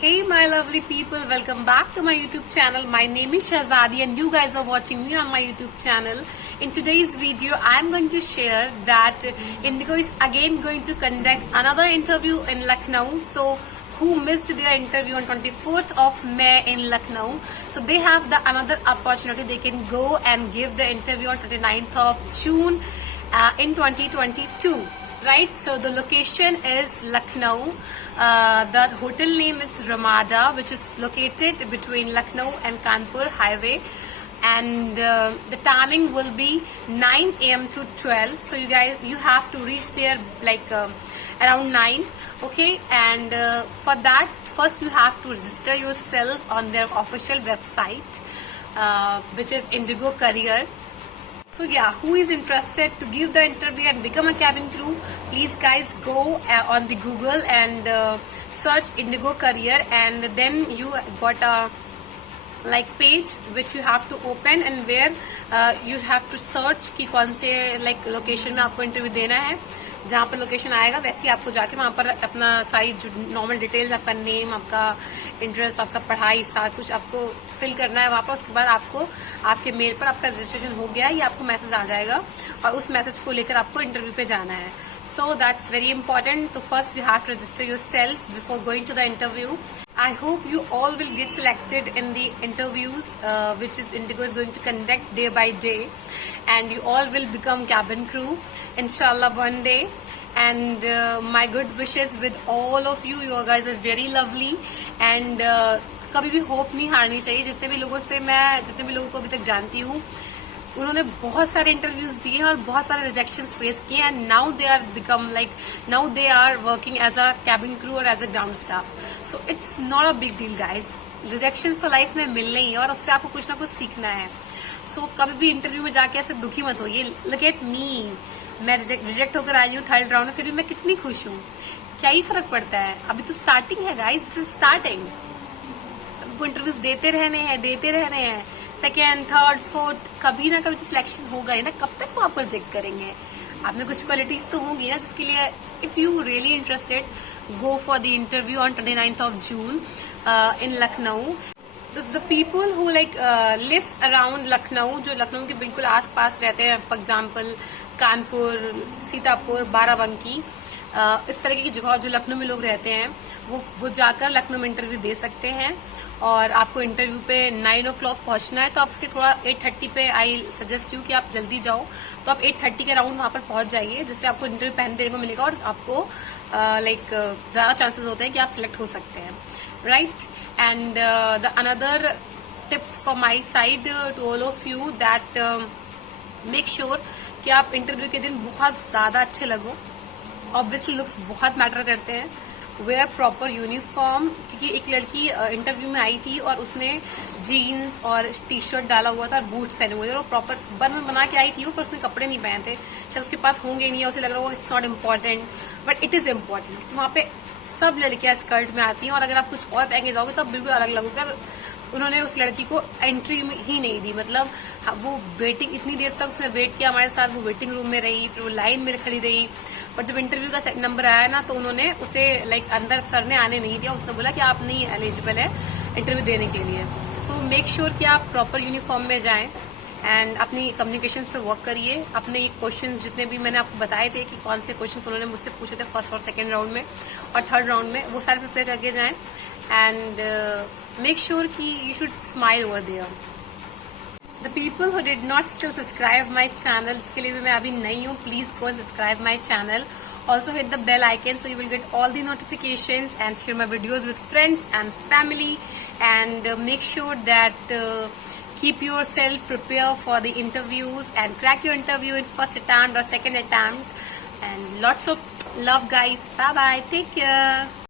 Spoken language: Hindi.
Hey my lovely people, welcome back to my YouTube channel. My name is Shahzadi and you guys are watching me on my YouTube channel. In today's video, I am going to share that Indigo is again going to conduct another interview in Lucknow. So who missed their interview on 24th of May in Lucknow. So they have the another opportunity. They can go and give the interview on 29th of June in 2022. Right, so the location is Lucknow. The hotel name is Ramada, which is located between Lucknow and Kanpur highway, and the timing will be 9 a.m. to 12. So you have to reach there like around 9. Okay, and for that first you have to register yourself on their official website, which is Indigo Career. So yeah, who is interested to give the interview and become a cabin crew, please guys go on the Google and search Indigo Career, and then you got a page which you have to open and where you have to search कि कौन से लोकेशन में आपको इंटरव्यू देना है. जहाँ पर लोकेशन आएगा वैसे ही आपको जाके वहाँ पर अपना सारी जो नॉर्मल डिटेल्स, आपका नेम, आपका इंटरेस्ट, आपका पढ़ाई, सारा कुछ आपको फिल करना है वहाँ पर. उसके बाद आपको आपके मेल पर आपका रजिस्ट्रेशन हो गया, ये आपको मैसेज आ जाएगा और उस मैसेज को लेकर आपको इंटरव्यू पे जाना है. So that's very important. So first you have to register yourself before going to the interview. I hope you all will get selected in the interviews which is Indigo is going to conduct day by day, and you all will become cabin crew inshallah one day. And my good wishes with all of you. You guys are very lovely and कभी भी होप नहीं हारनी चाहिए. जितने भी लोगों को अभी तक जानती हूँ, उन्होंने बहुत सारे इंटरव्यूज दिए हैं और बहुत सारे रिजेक्शंस फेस किए हैं. Now they are working as a cabin crew और as a ground staff. So it's not a big deal guys. Rejections तो लाइफ में मिलने ही है और उससे आपको कुछ ना कुछ सीखना है. सो कभी भी इंटरव्यू में जाके ऐसे दुखी मत होइए. लुक एट मी, मैं रिजेक्ट होकर आई हूँ थर्ड राउंड में, फिर भी मैं कितनी खुश हूँ. क्या ही फर्क पड़ता है, अभी तो स्टार्टिंग है गाइज. This is starting. आपको इंटरव्यूज देते रहने हैं. सेकेंड, थर्ड, फोर्थ, कभी ना कभी तो सिलेक्शन होगा ही ना. कब तक वो आपको रिजेक्ट करेंगे? आप में कुछ क्वालिटीज तो होंगी ना जिसके लिए if you really interested, go for the interview on 29th of June in Lucknow. The people who lives around Lucknow, जो लखनऊ के बिल्कुल आस पास रहते हैं, फॉर एग्जाम्पल कानपुर, सीतापुर, बाराबंकी, इस तरह की जगह जो लखनऊ में लोग रहते हैं, वो जाकर लखनऊ में इंटरव्यू दे सकते हैं. और आपको इंटरव्यू पे 9 o'clock पहुंचना है, तो आप उसके थोड़ा 8:30 पे आई सजेस्ट यू कि आप जल्दी जाओ. तो आप 8:30 के राउंड वहां पर पहुंच जाइए, जिससे आपको इंटरव्यू पहन देने को मिलेगा और आपको ज्यादा चांसेस होते हैं कि आप सिलेक्ट हो सकते हैं. Right, and the another tips for my side to all of you that make sure कि आप इंटरव्यू के दिन बहुत ज्यादा अच्छे लगो. ऑब्वियसली लुक्स बहुत मैटर करते हैं. वेयर प्रॉपर यूनिफॉर्म, क्योंकि एक लड़की इंटरव्यू में आई थी और उसने जीन्स और टी शर्ट डाला हुआ था और बूट्स पहने हुए थे और प्रॉपर बना के आई थी वो, पर उसने कपड़े नहीं पहने थे. शायद उसके पास होंगे ही नहीं, उसे लग रहा होगा it's not important, but it is important. वहाँ पे सब लड़कियां स्कर्ट में आती हैं और अगर आप कुछ और पहन के जाओगे तो बिल्कुल अलग लगोगे. उन्होंने उस लड़की को एंट्री ही नहीं दी, मतलब वो वेटिंग, इतनी देर तक उसने वेट किया हमारे साथ, वो वेटिंग रूम में रही, फिर वो लाइन में खड़ी रही. पर जब इंटरव्यू का नंबर आया ना, तो उन्होंने उसे अंदर सर ने आने नहीं दिया. उसने बोला कि आप नहीं एलिजिबल है इंटरव्यू देने के लिए. सो मेक श्योर कि आप प्रॉपर यूनिफॉर्म में जाएं एंड अपनी कम्युनिकेशंस पे वर्क करिए. अपने ये क्वेश्चन जितने भी मैंने आपको बताए थे कि कौन से क्वेश्चन उन्होंने मुझसे पूछे थे फर्स्ट और सेकेंड राउंड में और थर्ड राउंड में, वो सारे प्रिपेयर करके जाएं. एंड मेक श्योर कि you should smile over there. The people who did not still subscribe my channel, इसके लिए भी मैं अभी नई हूँ, please go and subscribe my channel. Also hit the bell icon so you will get all the notifications and share my videos with friends and family. And make sure that keep yourself prepared for the interviews and crack your interview in first attempt or second attempt. And lots of love guys. Bye bye. Take care.